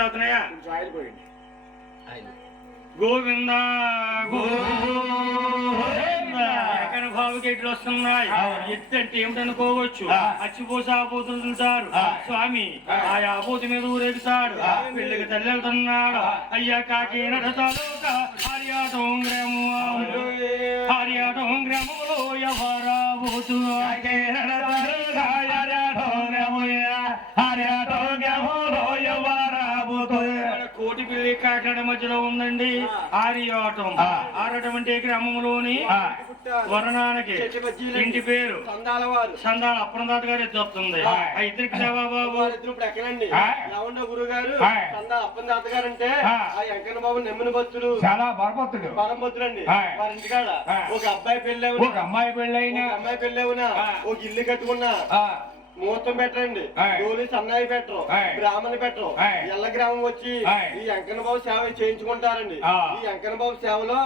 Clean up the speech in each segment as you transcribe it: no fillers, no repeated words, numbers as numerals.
నీళ్ళు అవుతున్నాయా? ఆయిల్ పోయండి. గోవింద ఎక్కడ బాబుకి ఎట్లు వస్తున్నాయి? ఎత్తు అంటే ఏమిటనుకోవచ్చు. అచ్చిపోసి ఆపోతుంటారు స్వామి. ఆ ఆపోతి మీద ఊరేగుతాడు. పెళ్లికి తల్లి వెళ్తున్నాడు. అయ్యా కాకి నడతాలోక హరియాటం గ్రామము హరియాటం గ్రామంలో ఎవరాబోతు కోటి పిల్లి కాకినాడ మధ్యలో ఉందండి ఆర్యాటం. ఆరటం అంటే గ్రామంలోని వర్ణానికి ఇంటి పేరు సందాల అప్పనదాత గారు ఎత్తుతుంది. ఇద్దరికి బాబు ఇప్పుడు ఎక్కడండి గురువు గారు అప్పనదాత గారు అంటే ఆ వెంకన్న బాబు నెమ్మని భక్తుడు, చాలా పరమభక్తుడు అండి. వారి ఇంటికాడ ఒక అబ్బాయి పెళ్ళి, ఒక అమ్మాయి పెళ్ళవునా, ఒక ఇల్లు కట్టుకున్నా ముహూర్తం పెట్టండి. డోలి సన్నాయి పెట్టరు, బ్రాహ్మణి పెట్టరు. ఎల్ల గ్రామం వచ్చి ఈ వెంకన్న బాబు సేవ చేయించుకుంటారండి. ఈ వెంకన్న బాబు సేవలో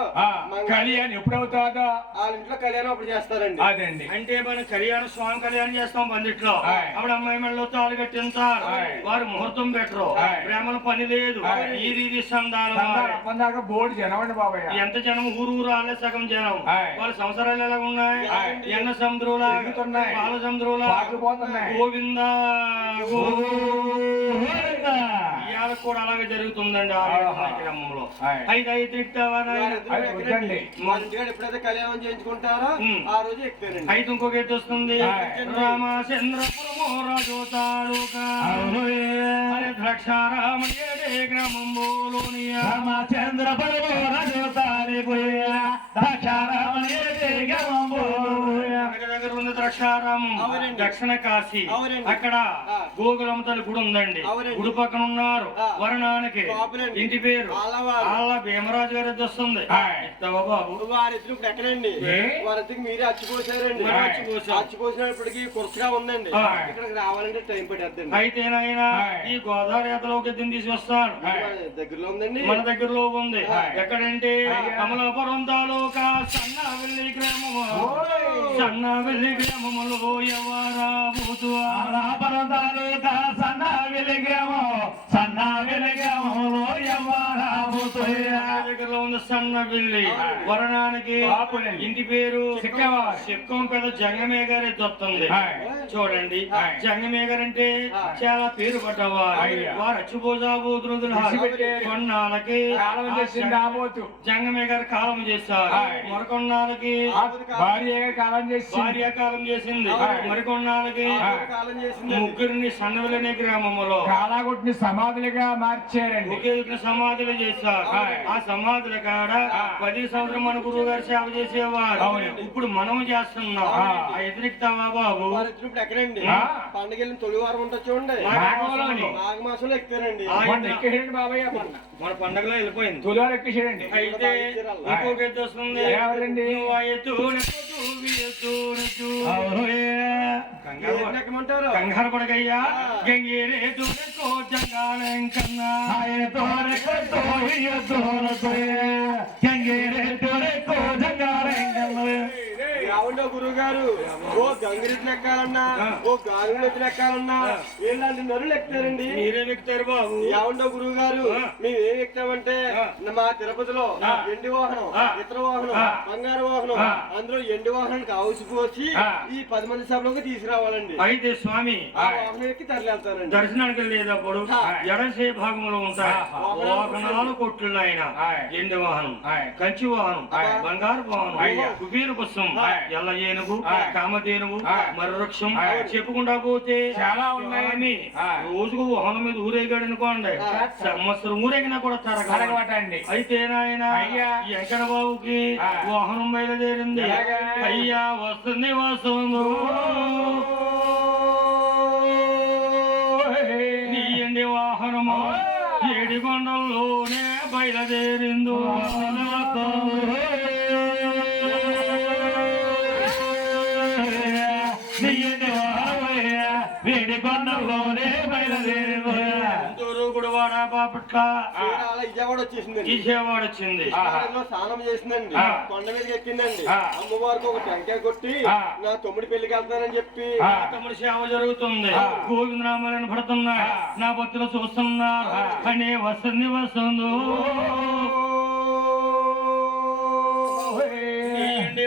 కళ్యాణం ఎప్పుడవుతుందో వాళ్ళ ఇంట్లో కళ్యాణం అప్పుడు చేస్తారండి. అదండి అంటే మనం కళ్యాణం స్వామి కళ్యాణం చేస్తాం బందిట్లో. అప్పుడు అమ్మాయి మెడలో తాళి కట్టించారు. వారు ముహూర్తం పెట్టరు, బ్రాహ్మణ పని లేదు. ఇది సందాలు బోర్డు జనం బాబాయ్. ఎంత జనం ఊరు రాలే సగం జనం. వాళ్ళ సంవత్సరాలు ఎలా ఉన్నాయి? ఎన్న సముద్రంలా పాల సముద్రంలా గోవింద ఇవాళ కూడా అలాగే జరుగుతుందండి గ్రామంలో. ఎప్పుడైతే కళ్యాణం చేయించుకుంటారో ఆ రోజు ఎక్కుతారండి. అయితే ఇంకొక ఎత్తు వస్తుంది. రామచంద్రపురము రాజు తాలూకా ద్రాక్షారామణి గ్రామంలోని రామచంద్రపురము రాజు ద్రాక్షారామణి దగ్గర ఉన్న ద్రాక్షారామం దక్షిణ కాశీ. అక్కడ గోగులమ్మతల్లి గుడి ఉందండి. గుడి పక్కన ఉన్నారు వర్ణానికి ఇంటి పేరు అలా భీమరాజు గారి వస్తుంది. బాబు వారిద్దరు ఇప్పుడు ఎక్కడండి? వారిద్దరికి మీరే అచ్చిపోసారండి. అచ్చిపోసినప్పటికీ కురసగా ఉందండి. ఇక్కడికి రావాలంటే టైం పట్టేద్దండి. అయితే నాయనా ఈ గోదావరి యాత్రలోకి ఎద్దుని తీసుకొస్తాను. దగ్గరలో ఉందండి, మన దగ్గరలో ఉంది. ఎక్కడంటే కమలాపురం తాలూకా సన్నవెల్లి గ్రామము. సన్నవెల్లి గ్రామములో ఎవరాబోతు కమలాపురం తాలూకా సన్నవెల్లి గ్రామం. సన్నవెల్లి గ్రామంలో ఎవరాబోతు దగ్గరలో ఉంది సన్నవెల్లి వర్ణానికి ఇంటి పేరు సిక్కం పెద్ద జంగమే గారి దొత్తుంది. చూడండి జంగమే గారు అంటే చాలా పేరు పడ్డవారు. వారు అచ్చిపోజాబోతులు కొన్నాళ్ళకి జంగమే గారు కాలం చేశారు. మరికొన్నాళ్ళకి భార్య కాలం చేసింది. మరికొన్నాళ్ళకి ముగ్గురిని సన్నవెల్లి గ్రామంలో కాలాగుట్టిని సమాధులుగా మార్చారండి. సమాధులు చేశారు. ఆ సమాధుల కాడ 10 సంవత్సరం మన గురువు గారు సేవ చేసేవారు. ఇప్పుడు మనం చేస్తున్నాం. ఆ ఎదురుతావా బాబు? ఎక్కడండి పండుగ తొలి వారం ఉంటుంది చూడండి, మాఘమాసంలో ఎక్కుతారండి. బాబాయ్ మన పండుగలో వెళ్ళిపోయింది. తొలివారు ఎక్కేసాడండి. అయితే ఇంకొక ఎత్తు వస్తుంది. కంగారు పడకయ్యా గంగేరే కో జంగాళం కన్నా గురువు గారు ఓ గంగిరెత్తులు ఎక్కాలన్నా, ఓ గాలిరెత్తులు ఎక్కాలన్నా ఏంటంటే నరులు ఎక్కుతారండి. మీరేం ఎక్కుతారు బాబు? ఏమండో గురువు గారు మేము ఏం ఎక్కుతామంటే మా తిరుపతిలో ఎండి వాహనం, ఇతర వాహనం, బంగారు వాహనం, అందులో ఎండి వాహనానికి ఆవుసిపోసి ఈ 10 మంది సభలోకి తీసుకురావాలండి. అయితే స్వామి ఆ వాహనం ఎక్కి తరలితారండి. దర్శనానికి వెళ్ళేటప్పుడు ఎడసే భాగంలో ఉంటాయి వాహనాలు కొట్లు. ఆయన ఎండి వాహనం, కంచి వాహనం, బంగారు వాహనం, కుబీర పుష్పం, ఎల్ల ఏనుగు, కామధేనువు, మరవృక్షం చెప్పుకుంటా పోతే చాలా ఉన్నాయని. రోజుకు వాహనం మీద ఊరేగాడు అనుకోండి, సంవత్సరం ఊరేగినా కూడా తరగటండి. అయితే నాయన ఎక్కడ బాబుకి వాహనం బయలుదేరింది. అయ్యా వస్తుంది వస్తుంది నీ ఎండి వాహనము ఏడిగొండల్లోనే బయలుదేరిందు. గుడివాడ బాపట్ల చీరాల విజయవాడ వచ్చేసిందండి. విజయవాడ వచ్చింది. స్నానం చేసిందండి. కొండ మీదకి ఎక్కిందండి. అమ్మవారికి ఒక టెంకాయ కొట్టి నా తమ్ముడి పెళ్లికి వెళ్తానని చెప్పి తమ్ముడి సేవ జరుగుతుంది. గోవిందనామాలను పడుతున్నా, నా భక్తులు చూస్తున్నారు అని వస్తుంది వస్తుందో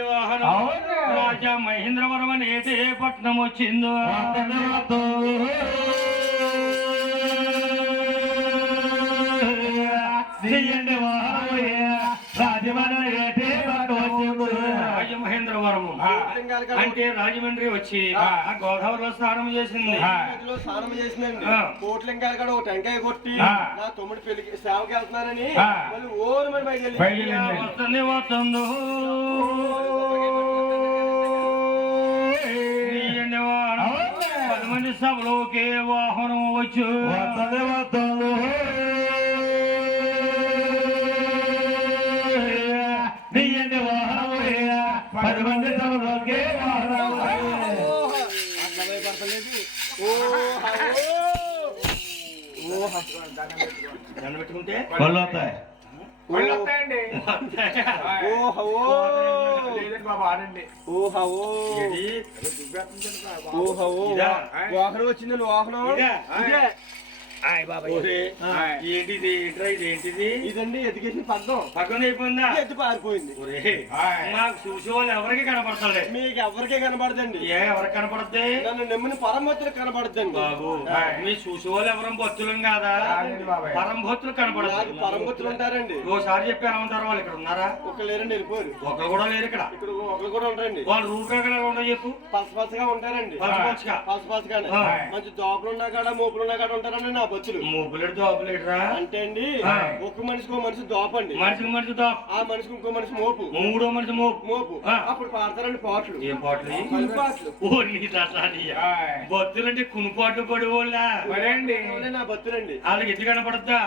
వాహనం రాజా మహేంద్రవరం అనేటి పట్నం వచ్చిందో రాజమహేంద్రవరము అంటే రాజమండ్రి వచ్చి ఆ గోదావరిలో స్నానం చేసింది. స్నానం చేసిందండి. కోట్లింగాల కాడ ఒక టెంకాయ కొట్టి నా తమ్ముడి పెళ్లికి సేవకి వెళ్తున్నానని మళ్ళీ ఓరు మరి బయలుదేరి వస్తుంది వస్తుందో 10 మంది సభలోకి వాహనం వచ్చు వస్తుంది వస్తుందో దండ పెట్టుకుంటే పళ్ళు వస్తాయి. వాహనం వచ్చిందండి. వాహనం ఏంటిది? ఏంటిది? ఇదండి ఎడ్యుకేషన్ పగ్గం. పక్కన అయిపోయిందా? ఎద్దు పారిపోయింది. నాకు చూసే వాళ్ళు ఎవరికి కనపడతాడు? మీకు ఎవరికే కనపడదండి. ఎవరికి కనపడద్ది? నన్ను నమ్మిన పరమభక్తులు కనపడద్దండి. బాబు మీ చూసే వాళ్ళు ఎవరం భక్తులం కాదా? పరమభక్తులు కనపడదు. పరమభక్తులు ఉంటారండి. ఓసారి చెప్పారు ఉంటారు. వాళ్ళు ఇక్కడ ఉన్నారా? ఒకరు లేరండి, వెళ్ళిపోరు. ఒకరు కూడా లేరు ఇక్కడ. ఇక్కడ ఒకరు కూడా ఉంటారండి. వాళ్ళు రూపురేఖలు ఉండవు చెప్పు. పసపసగా ఉంటారండి. పసపసగానే మంచి దోపలు ఉన్నా కాడ మోపులు ఉన్నా కాడ ఉంటారండి నా భక్తులు. మోపులేడు దోపలేడురా అంటే అండి ఒక మనిషికి ఒక మనిషి దోపండి. మనిషికి మనిషి దోప. ఆ మనిషికి ఇంకో మనిషి మోపు. మూడో మనిషి మోపు. మోపు అప్పుడు పాడతారండి పాటలు. ఏం పాటలు? పాటలు. ఓ నీ భక్తులు అంటే కునుపాట్లు పడి వాళ్ళ నా భక్తులండి. వాళ్ళకి ఎత్తి కనపడద్దా?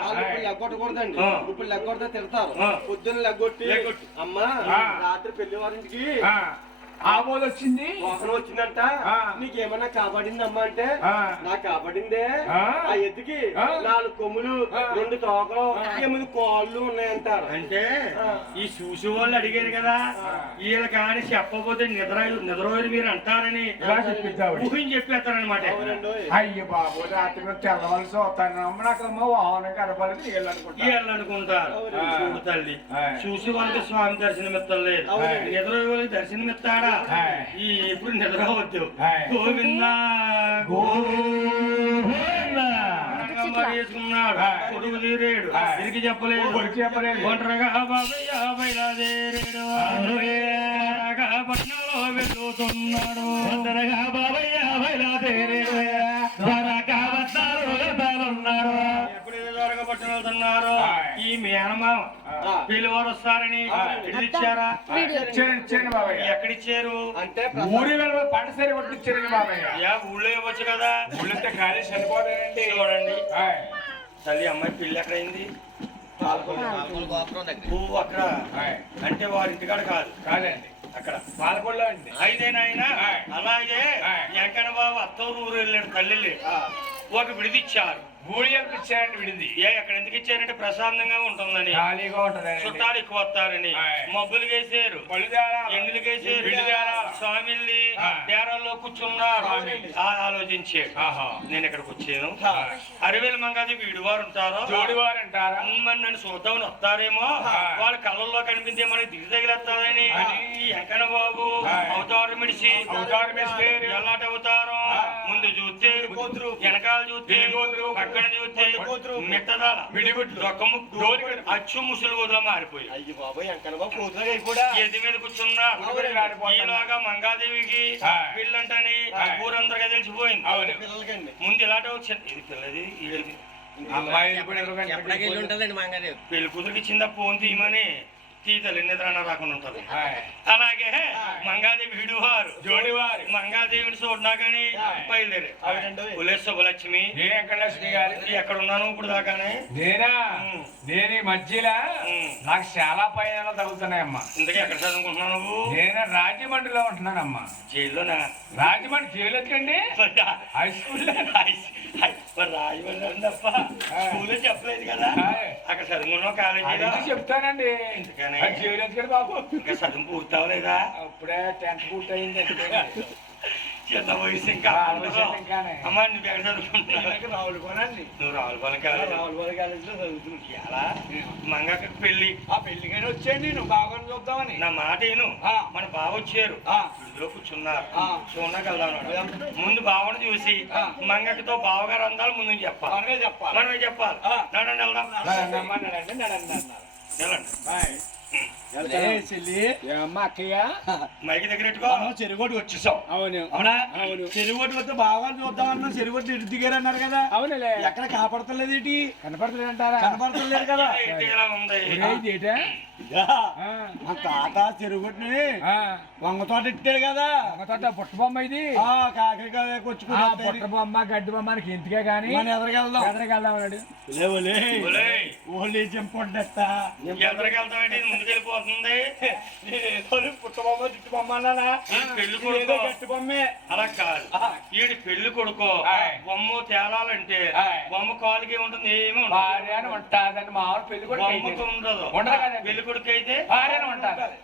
లెగ్గొట్టకూడదండి. ఇప్పుడు లెగ్గొడితే తిడతారు. పొద్దున్న లెగ్గొట్టి అమ్మా రాత్రి పెళ్లి వారింటికి ఆమోదం వచ్చింది, వాహనం వచ్చిందంట, నీకేమన్నా కాబడింది అమ్మా అంటే నాకు కాబడిందే. ఆ ఎత్తుకి 4 కొమ్ములు 2 తోకలు 8 కాళ్ళు ఉన్నాయంటారు. అంటే ఈ చూసి వాళ్ళు అడిగారు కదా, వీళ్ళ కానీ చెప్పకపోతే నిద్రపోయి మీరు అంటారని ఊహించి చెప్పేస్తారనమాట. అయ్యో బాబు రాత్రి తెల్లవలసి వస్తాను నాకమ్మ వాహనం కనపడదు వీళ్ళు అనుకుంటారు. చూడు తల్లి, చూసి వాళ్ళకి స్వామి దర్శనం ఇస్తలేదు, నిద్ర వాళ్ళకి దర్శనం ఇస్తాడా? ఈ ఎప్పుడు నిద్రవద్దు. గోవిందా వేసుకున్నాడు, కొడుకు తీరేడు, తిరిగి చెప్పలేదు, ఒంటరిగా బాబయ్య బయలుదేరేడు, పట్నంలో వెళ్తున్నాడు, ఒంటరిగా బాబయ్య బయలుదేరేడు, పట్టణం వెళ్తున్నారు. ఈ మేనమామ పిల్లవారు వస్తారని ఇచ్చారా? ఎక్కడిచ్చారు అంటే ఊరి పంటసరి కొట్టిచ్చారండి బాబయ్య. ఊళ్ళో ఇవ్వచ్చు కదా. ఊళ్ళంటే ఖాళీ చనిపోతానండి. చూడండి తల్లి, అమ్మాయి పెళ్లి ఎక్కడైంది? పువ్వు అక్కడ అంటే వారి ఇంటికాడ కాదండి, అక్కడ పాలకొల్లో అండి. అయితే నాయన అలాగే వెంకన్న బాబు అత్తూరు ఊరు వెళ్ళాడు. తల్లి ఒక విడిదిచ్చారు. గూడి ఇచ్చారండి విడిది. ఎక్కడ ఎందుకు ఇచ్చారంటే ప్రశాంతంగా ఉంటుందని, ఖాళీగా ఉంటది, చుట్టాలు ఎక్కువ వస్తారని. మబ్బులు వేసారు, ఎండులు వేసారు, స్వామిల్ని డేరాల్లో కూర్చున్నారు. ఆలోచించాడు, నేను ఇక్కడికి వచ్చాను, అరవేల మంగాది వీడివారు ఉంటారో జోడివారు అంటారా, నన్ను చూద్దామని వస్తారేమో, వాళ్ళ కళ్ళల్లో కనిపించే మనకి దిగి తగిలేస్తారని వెంకన్న బాబు అవతారం మిడిసి ఎలాంటి అవతారం ముందు చూస్తే వెనకాల చూస్తే పక్కన చూస్తే మిట్టదాల అచ్చు ముసులు వదిలా మారిపోయి ఎది మీద కూర్చున్నారు. ఈలోగా మంగాదేవికి పిల్లంటని ఊరందరిగా తెలిసిపోయింది. ముందు ఇలాంటి వచ్చింది, ఇది పిల్లది పెళ్లి కూతురికి ఇచ్చిందా ఫోన్ తీయమని తీతలు నిద్ర రాకుండా ఉంటది. అలాగే మంగాదేవి విడివారు జోడివారు మంగాదేవిని చూడనా కానీ బయలుదేరే శుభలక్ష్మి ఎక్కడ ఉన్నాను ఇప్పుడు దాకానే. నేను ఈ మధ్యలో నాకు చాలా పైన తగ్గుతున్నాయమ్మా. ఇంతకీ ఎక్కడ చదువుకుంటున్నావు నువ్వు? నేను రాజమండ్రిలో ఉంటున్నానమ్మా. జైల్లోనా? రాజమండ్రి జైలు ఎత్తుకండి, హై స్కూల్. రాజమండ్రి తప్ప స్కూల్ లేదు కదా అక్కడ చదువుకున్నావు కాలేజీలో చెప్తానండి ఎందుకని బాబు ఇంకా చదువు పూర్తి అవ్వలేదా అప్పుడే 10th పూర్తయింది చిన్న వయసు ఇంకా అమ్మా నువ్వు ఎక్కడ చదువుకుంటున్నావు రావులుకోనండి నువ్వు రావులపాలెం కాలేజ్ రావులపాలెం కాలేజీలో చదువుతున్నాను ఎలా మంగకి పెళ్లి ఆ పెళ్లికైనా వచ్చేయండి నువ్వు బాగా చూద్దామని నా మాట ఏను మన బావ వచ్చారు ఇంట్లో కూర్చున్నారు చూడడానికి వెళ్దాం ముందు బావను చూసి మంగకితో బావగారు అందాలు ముందు చెప్పాలి మనమే చెప్పాలి నడండి వెళ్దాం అక్కయ్య మైకి దగ్గర పెట్టుకో చెరుగోటి వచ్చేసాం అవును అవునా అవును చెరుగోటి వస్తే బాగా చూద్దామన్నా చెరుగోటి ఇటు దిగారు అన్నారు కదా అవునులే ఎక్కడ కాపాడతలేదు ఏంటి కనపడతలేదు అంటారా కనపడతలేదు కదా ఇలా ఉంది మా తాత చెరుగొట్టుని వంగ తోట ఇట్టాడు కదా పుట్ట బొమ్మ ఇది కాకరకాయ కొచ్చుకుని పుట్ట బొమ్మ గడ్డి బొమ్మ ఇంటికే గానీ మన ఎదరికెళ్దాం ఎదరికెళ్దాం అన్నాడు ఓలే చెంపొండెత్తా ఎదరికి వెళ్తామంటే ముందుకెళ్ళిపోతుంది పుట్ట బొమ్మ దిట్టు బొమ్మ అన్నానా పెళ్లి కొడుకో గట్టి బొమ్మే అలా కాదు ఈడి పెళ్లి కొడుకో బొమ్మ తేలాలంటే బొమ్మ కాలుకి ఉంటుంది ఏమీ ఉంటుందని మామూలు పెళ్లి బొమ్మకు ఉండదు పెళ్లి కొడుకు అయితే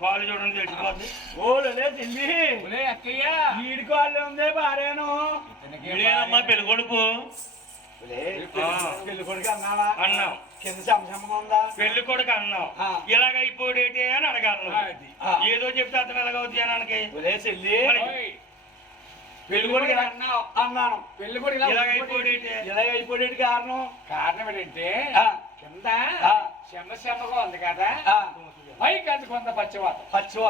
కాలు చూడండి తెలిసిపోద్ది ఓలే చెల్లి అక్కయ్య ఈడి కాళ్ళు ఉంది భార్యను అమ్మా పెళ్లి కొడుకు పెళ్లి కొడుకు అన్నావా అన్నాం కింద శంశంగా ఉందా పెళ్లి కొడుకు అన్నాం ఇలాగ అయిపోడేటి అని అడగాలి ఏదో చెప్తే అతను ఎలాగవుతుంది అని ఒలే చెల్లి పెళ్లి కొడుకు అన్నావు అన్నాను పెళ్లి కొడుకు ఇలాగ అయిపోడేటి ఇలా అయిపోయేటి కారణం ఏంటంటే కింద చెమ్మగా ఉంది కదా పైకి అది కొంత పచ్చివాత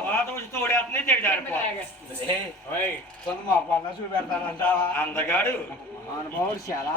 వాత వచ్చి తోడేస్తుంది తెగజారిపోతుంది కొంత మా పన్న చూపెడతానంటావా అందగాడు అనుభవం చాలా